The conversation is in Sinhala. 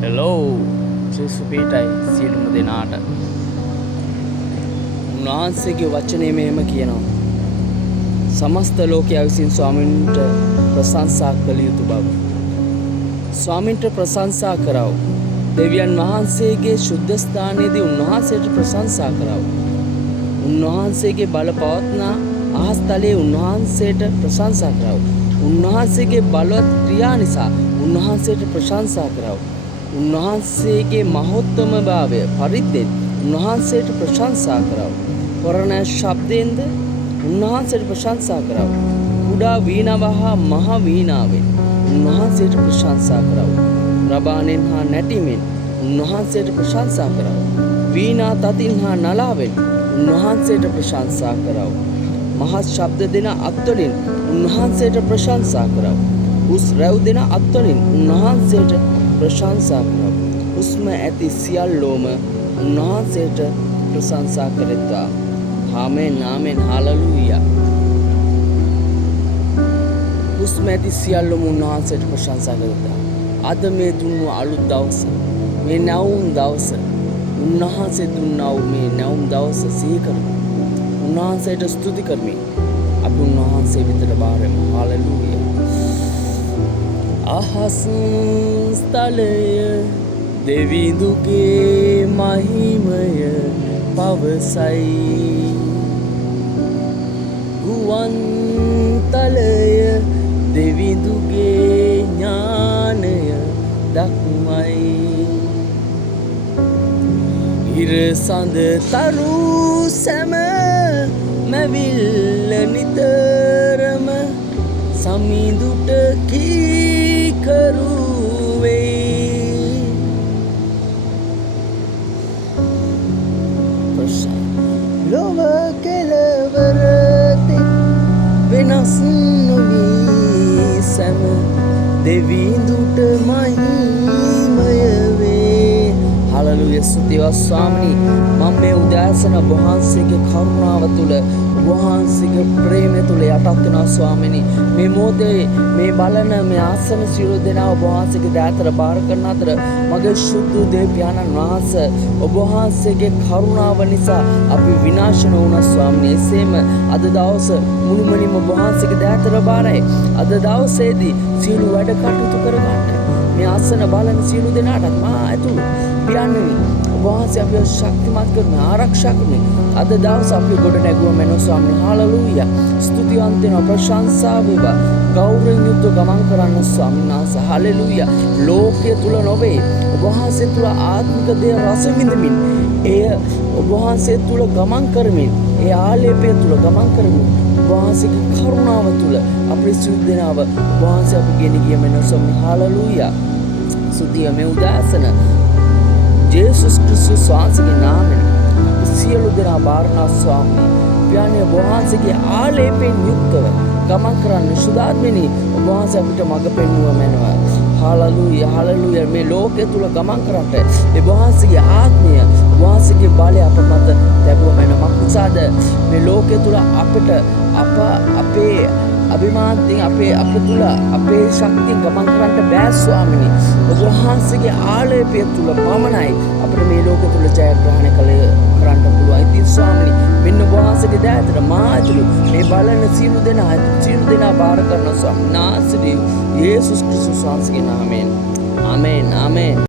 හෙලෝ ජෙසුපීටයි සියලුම දෙනාට උන්වහන්සේගේ වචනය මෙහෙම කියනවා. සමස්ත ලෝකයා විසින් ස්වාමින්ට ප්‍රශංසා කළ යුතු බව. ස්වාමින්ට ප්‍රශංසා කරව. දෙවියන් වහන්සේගේ ශුද්ධ ස්ථානයේදී උන්වහන්සේට ප්‍රශංසා කරව. උන්වහන්සේගේ බල පවත්නා අහස් තලයේ උන්වහන්සේට ප්‍රශංසා කරව. උන්වහන්සේගේ බලවත් ක්‍රියා නිසා උන්වහන්සේට ප්‍රශංසා කරව. උන්වහන්සේගේ මහෝත්තම භාවය පරිද්දෙන් උන්වහන්සේට ප්‍රශංසා කරව. වරණ ශබ්දයෙන්ද උන්වහන්සේට ප්‍රශංසා කරව. කුඩා වීණාව හා මහ වීණාවෙන් උන්වහන්සේට ප්‍රශංසා කරව. රබානෙන් හා නැටිමෙන් උන්වහන්සේට ප්‍රශංසා කරව. වීණා තතින් හා නලාවෙන් උන්වහන්සේට ප්‍රශංසා කරව. මහත් ශබ්ද දෙන අත්වලින් උන්වහන්සේට ප්‍රශංසා කරව. උස් රැව් දෙන අත්වලින් උන්වහන්සේට ප්‍රශංසා කරව. හුස්ම ඇති සියල්ලෝම උන්වහන්සේට ප්‍රශංසා කරෙත්වා. ආමෙන් ආමෙන් හාලෙලූයා. හුස්ම ඇති සියල්ලෝම උන්වහන්සේට ප්‍රශංසා කරෙත්වා. අද මේ දුන්නු අලුත් දවස, මේ නැවුම් දවස, උන්වහන්සේ දුන්නා වූ මේ නැවුම් දවස සිහි කරමු. උන්වහන්සේට ස්තුති කරමි. අපි උන්වහන්සේ විතර බාරමු. හාලෙලූයා. අහස් ස්ථලය දෙවිඳුගේ මහිමය පවසයි. ගුවන් තලය දෙවිඳුගේ ඥානය දක්මයි. ඉර සඳ තරු සැම මැවිල්ල නිතරම සමිඳුට කීකරු වේ. ලොව කෙළවරති වෙනස් නොවී සැම දෙවිඳුට මහිමය වේ. හලලුයා. ස්තුතියි ස්වාමීනි. මම මේ උදෑසන වහන්සේගේ කරුණාව තුළ වහන්සේගේ ප්‍රේමය තුළ යටත් වෙනවා ස්වාමීනි. මේ මොහොතේ මේ බලන මේ ආසන සියලු දෙනා ඔබ වහන්සේගේ දෑතට බාර කරන අතර මගේ ශුද්ධ දෙවියන්න් වහන්සේ ඔබ වහන්සේගේ කරුණාව නිසා අපි විනාශ නොවුණා ස්වාමීනි. එසේම අද දවස මුළුමනින්ම ඔබ වහන්සේගේ දෑතට බාරයි. අද දවසේදී සියලු වැඩ කටයුතු කරගන්න මේ ආසන බලන සියලු දෙනාටත් මා ඇතුළු පියාණනි ඔබ වහන්සේ අපිව ශක්තිමත් කරන ආරක්ෂා කරන අද දවස අපි ගොඩ නැගුවම වෙනවා ස්වාමීනි. හාලෙලූයා. ස්තුතිවන්ත වෙනවා. ප්‍රශංසා වේවා. ගෞරවයෙන් යුක්ත ගමන් කරන්න ස්වාමීන් වහන්සේ. හාලෙලූයා. ලෝකයේ තුල නොවේ ඔබ වහන්සේ තුල ආත්මික දේ රස විඳමින් එය ඔබ වහන්සේ තුල ගමන් කරමින් ඒ ආලේපය තුල ගමන් කරමින් ඔබ වහන්සේගේ කරුණාව තුල අපේ සුද්ධනාව ඔබ වහන්සේ අපි ගෙන ගිය වෙනවා ස්වාමීනි. හාලෙලූයා. සුද්ධිය මේ උදාසන ජේසුස් ක්‍රිස්තුස් වහන්සේගේ නාමයෙන් සියලු දෙනා බාරනා ස්වාමීනි. පියාණන් වහන්සේගේ ආලේපයෙන් යුක්තව ගමන් කරන්න සුදාත්මෙනි ඔබ වහන්සේ අපිට මඟ පෙන්වුව මැනවා. හාලෙලූයා. හාලෙලූයා. මේ ලෝකයේ තුල ගමන් කරන්නට ඔබ වහන්සේගේ ආත්මය ඔබ වහන්සේගේ බලය අප මත ලැබුව මැනවා. මක්නිසාද මේ ලෝකයේ තුල අපිට අපේ අභිමානයෙන් අපේ තුල අපේ ශක්තිය ගමන් කරන්න බෑ ස්වාමීනි. ඔබ වහන්සේගේ ආලේපය තුල පමණයි අපිට මේ ලෝකෙ තුල ජයග්‍රහණය කරන්න පුළුවන්. ඉතින් ස්වාමීනි මෙන්න ඔබ වහන්සේගේ දෑතට මා ඇතුළු මේ බලන සියලු දෙනා බාර කරන ස්වාමීන් වහන්සේ යේසුස් ක්‍රිස්තුස් වහන්සේගේ නාමයෙන් ආමේන්. ආමේන්.